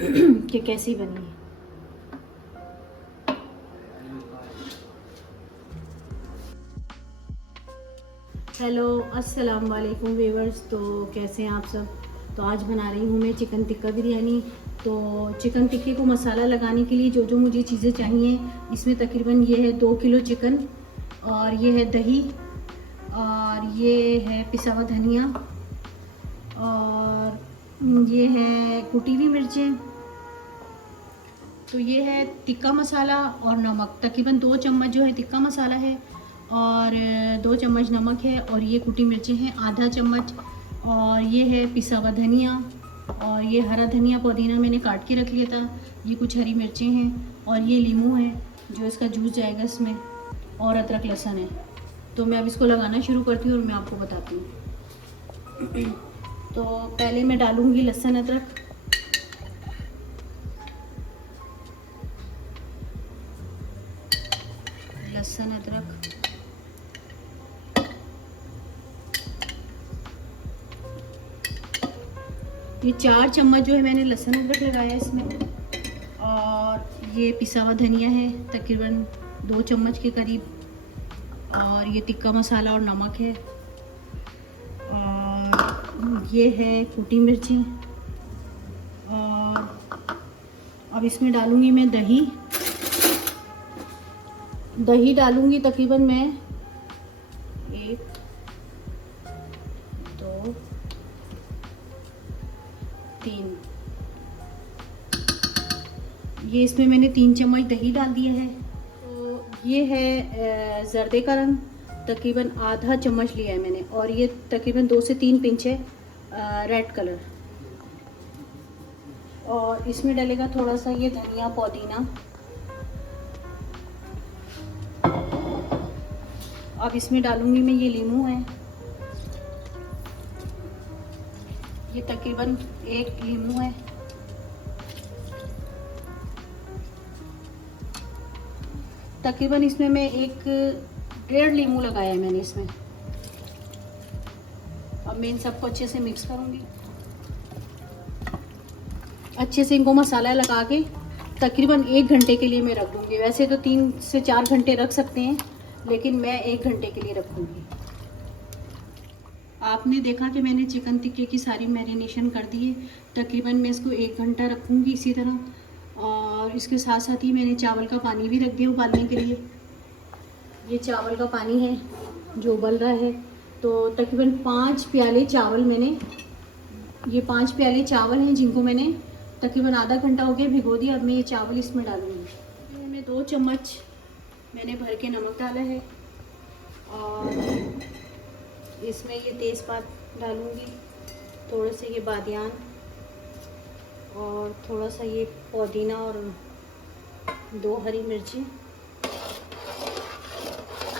कि कैसी बनी। हेलो अस्सलाम वालेकुम व्यूअर्स, तो कैसे हैं आप सब। तो आज बना रही हूँ मैं चिकन टिक्का बिरयानी। तो चिकन टिक्के को मसाला लगाने के लिए जो जो मुझे चीज़ें चाहिए, इसमें तकरीबन ये है 2 किलो चिकन, और ये है दही, और ये है पिसा हुआ धनिया, और ये है कुटी हुई मिर्चें। तो ये है टिक्का मसाला और नमक, तकरीबन 2 चम्मच जो है टिक्का मसाला है, और 2 चम्मच नमक है, और ये कुटी मिर्चें हैं आधा चम्मच, और ये है पिसा हुआ धनिया, और ये हरा धनिया पुदीना मैंने काट के रख लिया था, ये कुछ हरी मिर्चें हैं, और ये नींबू है जो इसका जूस जाएगा इसमें, और अदरक लहसुन है। तो मैं अब इसको लगाना शुरू करती हूँ और मैं आपको बताती हूँ। तो पहले मैं डालूँगी लहसुन अदरक। लहसुन अदरक, ये 4 चम्मच जो है मैंने लहसुन अदरक लगाया है इसमें, और ये पिसा हुआ धनिया है तकरीबन 2 चम्मच के करीब, और ये टिक्का मसाला और नमक है, और ये है कुटी मिर्ची, और अब इसमें डालूँगी मैं दही। दही डालूँगी तकरीबन मैं 1 2 3, ये इसमें मैंने 3 चम्मच दही डाल दिया है। तो ये है ज़र्दे का रंग, तकरीबन आधा चम्मच लिया है मैंने, और ये तकरीबन 2 से 3 पिंच है रेड कलर, और इसमें डलेगा थोड़ा सा ये धनिया पुदीना। अब इसमें डालूंगी मैं ये लीमू है, ये तकरीबन 1 लीमू है, तकरीबन इसमें मैं 1.5 लीमू लगाया है मैंने इसमें। अब मैं इन सबको अच्छे से मिक्स करूंगी, अच्छे से इनको मसाला लगा के तकरीबन 1 घंटे के लिए मैं रख दूंगी। वैसे तो 3 से 4 घंटे रख सकते हैं, लेकिन मैं 1 घंटे के लिए रखूंगी। आपने देखा कि मैंने चिकन टिक्के की सारी मैरिनेशन कर दी है, तकरीबन मैं इसको 1 घंटा रखूंगी इसी तरह, और इसके साथ साथ ही मैंने चावल का पानी भी रख दिया उबालने के लिए। ये चावल का पानी है जो उबल रहा है। तो तकरीबन 5 प्याले चावल मैंने, ये 5 प्याले चावल हैं जिनको मैंने तकरीबन आधा घंटा हो गया भिगो दिया। अब मैं ये चावल इसमें डालूँगी। मैं 2 चम्मच मैंने भर के नमक डाला है, और इसमें ये तेज़पात डालूँगी, थोड़े से ये बादियान, और थोड़ा सा ये पुदीना, और 2 हरी मिर्ची।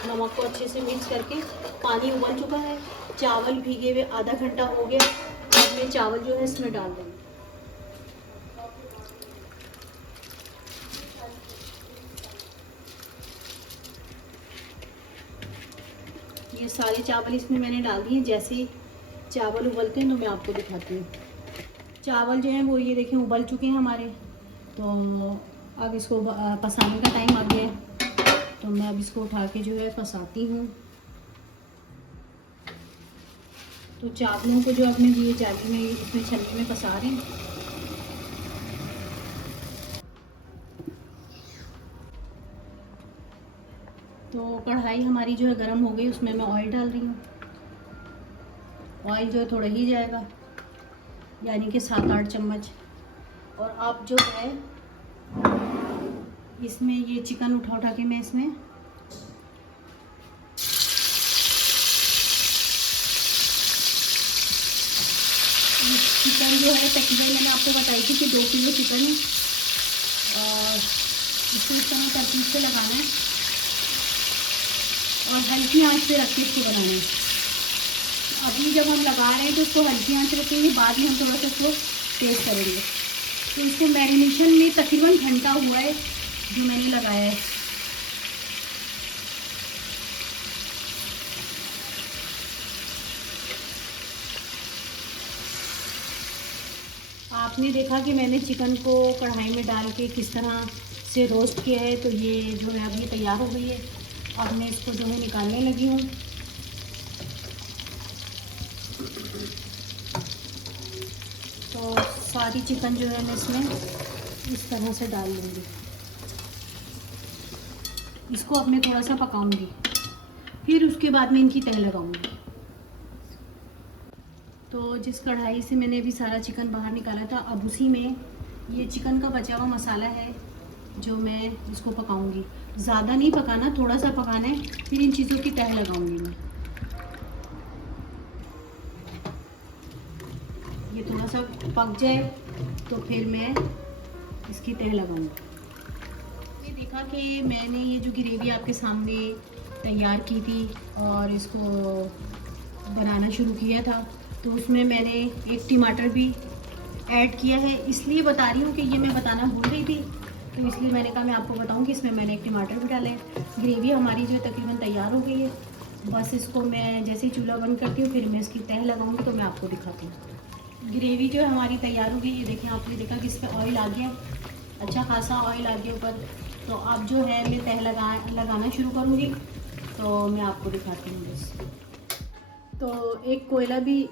नमक को अच्छे से मिक्स करके, पानी उबल चुका है, चावल भीगे हुए आधा घंटा हो गया। अब मैं चावल जो है इसमें डाल दूँगी। ये सारे चावल इसमें मैंने डाल दिए। जैसे ही चावल उबलते हैं तो मैं आपको दिखाती हूँ। चावल जो है वो ये देखें उबल चुके हैं हमारे। तो अब इसको पसाने का टाइम आ गया है, तो मैं अब इसको उठा के जो है पसाती हूँ। तो चावलों को जो अपने ये जाली में इसमें छन्नी में पसा रही हूँ। तो कढ़ाई हमारी जो है गर्म हो गई, उसमें मैं ऑयल डाल रही हूँ। ऑयल जो है थोड़ा ही जाएगा, यानी कि 7-8 चम्मच। और आप जो है इसमें ये चिकन उठा उठा के मैं इसमें चिकन जो है तकरीबन मैंने आपको बताई थी कि 2 किलो चिकन है, और इसको इस तरह तरतीब से लगाना है, और हल्की आंच पे रख के इसको बनाना है। अभी जब हम लगा रहे हैं तो इसको हल्की आंच रखेंगे, बाद में हम थोड़ा सा इसको तेज़ करेंगे। तो इसको मैरिनेशन में तकरीबन घंटा हुआ है जो मैंने लगाया है। आपने देखा कि मैंने चिकन को कढ़ाई में डाल के किस तरह से रोस्ट किया है, तो ये जो है अब ये तैयार हो गई है। अब मैं इसको जो है निकालने लगी हूँ। तो सारी चिकन जो है मैं इसमें इस तरह से डाल लूँगी। इसको अब मैं थोड़ा सा पकाऊंगी, फिर उसके बाद में इनकी तह लगाऊंगी। तो जिस कढ़ाई से मैंने अभी सारा चिकन बाहर निकाला था, अब उसी में ये चिकन का बचा हुआ मसाला है जो मैं इसको पकाऊंगी। ज़्यादा नहीं पकाना, थोड़ा सा पकाना है, फिर इन चीज़ों की तह लगाऊंगी मैं। ये थोड़ा सा पक जाए तो फिर मैं इसकी तह लगाऊंगी। ये देखा कि मैंने ये जो ग्रेवी आपके सामने तैयार की थी और इसको बनाना शुरू किया था, तो उसमें मैंने एक टमाटर भी ऐड किया है। इसलिए बता रही हूँ कि ये मैं बताना भूल रही थी, तो इसलिए मैंने कहा मैं आपको बताऊँ कि इसमें मैंने एक टमाटर भी डाला है। ग्रेवी हमारी जो तकरीबन तैयार हो गई है। बस इसको मैं जैसे ही चूल्हा बंद करती हूँ, फिर मैं इसकी तह लगाऊंगी तो मैं आपको दिखाती हूँ। ग्रेवी जो है हमारी तैयार हो गई है। देखें, आपने देखा कि इस पर ऑयल आ गया, अच्छा खासा ऑयल आ गया ऊपर। तो अब जो है मैं तह लगाना शुरू करूँगी, तो मैं आपको दिखाती हूँ बस। तो एक कोयला भी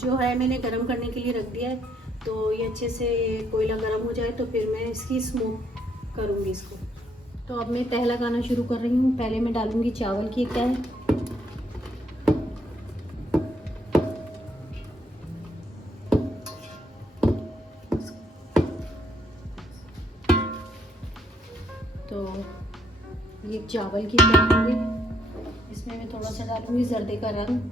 जो है मैंने गरम करने के लिए रख दिया है। तो ये अच्छे से कोयला गरम हो जाए तो फिर मैं इसकी स्मोक करूँगी इसको। तो अब मैं तह लगाना शुरू कर रही हूँ। पहले मैं डालूँगी चावल की एक तह। तो ये चावल की तह होगी। इसमें मैं थोड़ा सा डालूँगी जर्दे का रंग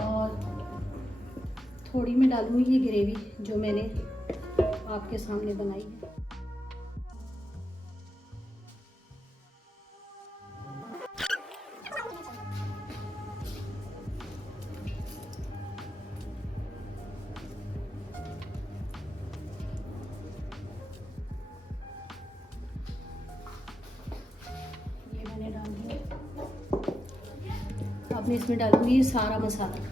और थोड़ी मैं डालूँगी ये ग्रेवी जो मैंने आपके सामने बनाई है। ये मैंने डाल दिया। अब मैं इसमें डालूँगी सारा मसाला।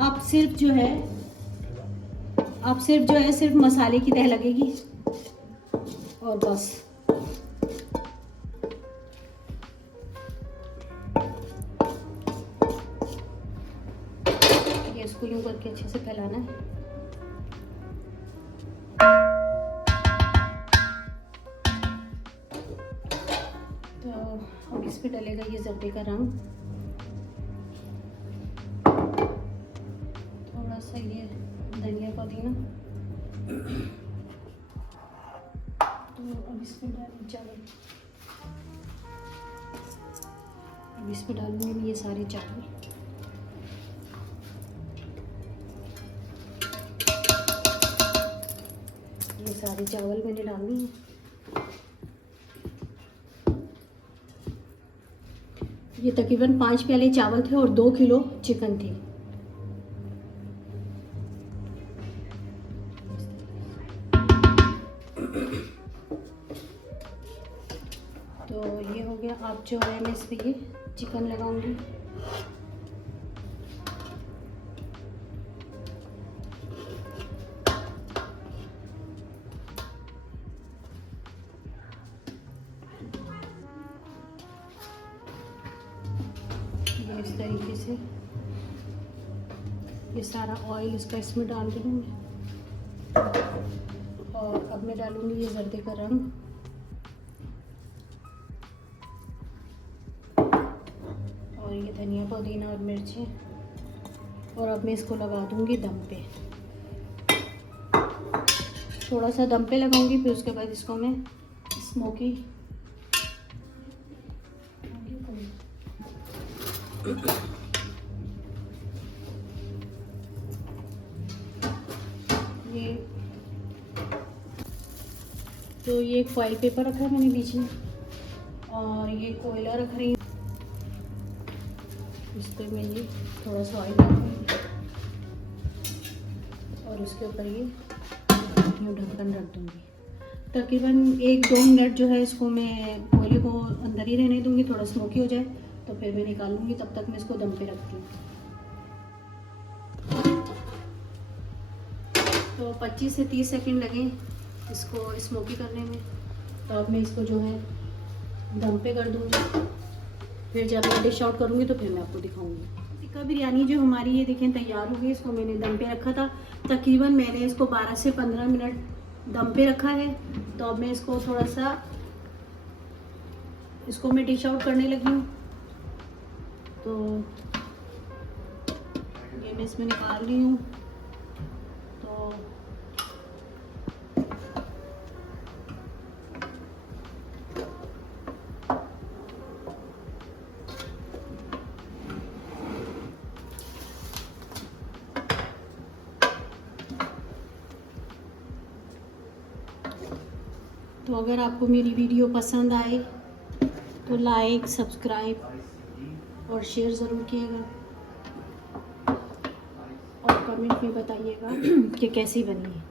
अब सिर्फ जो है सिर्फ मसाले की तह लगेगी और बस। ये इसको यूं करके अच्छे से फैलाना है। तो अब इस पे डलेगा ये जर्दे का रंग, थोड़ा सा ये धनिया पुदीना। तो अब इसमें डालूँ चावल। अब इसमें डालूँगी ये सारे चावल। ये सारे चावल मैंने डालनी है। ये तकरीबन 5 प्याले चावल थे और 2 किलो चिकन थी। तो ये हो गया। अब जो है मैं इस पर ये चिकन लगाऊंगी। ये इस तरीके से ये सारा ऑयल इसका इसमें डाल दूँगी। और अब मैं डालूँगी ये जर्दे का रंग और ये धनिया पुदीना और मिर्ची। और अब मैं इसको लगा दूँगी दम पे। थोड़ा सा दम पे लगाऊंगी, फिर उसके बाद इसको मैं स्मोकी ये तो ये एक फॉइल पेपर रखा है मैंने बीच में और ये कोयला रख रही हूँ। इस पर मैं ये थोड़ा सा ऑयल रखूँगी और उसके ऊपर ये ढक्कन रख दूँगी। तकरीबन 1-2 मिनट जो है इसको मैं कोयले को अंदर ही रहने दूँगी, थोड़ा स्मोकी हो जाए तो फिर मैं निकाल लूँगी। तब तक मैं इसको दम पे रखती हूँ। तो 25 से 30 सेकंड लगे इसको स्मोकी करने में। तो अब मैं इसको जो है दम पे कर दूँगी, फिर जब मैं डिश आउट करूँगी तो फिर मैं आपको दिखाऊँगी। टिक्का बिरयानी जो हमारी ये देखें तैयार हो गई। इसको मैंने दम पे रखा था, तकरीबन मैंने इसको 12 से 15 मिनट दम पे रखा है। तो अब मैं इसको थोड़ा सा इसको मैं डिश आउट करने लगी हूँ। तो ये मैं इसमें निकाल रही हूँ। तो अगर आपको मेरी वीडियो पसंद आए तो लाइक, सब्सक्राइब और शेयर ज़रूर कीजिएगा और कमेंट में बताइएगा कि कैसी बनी है।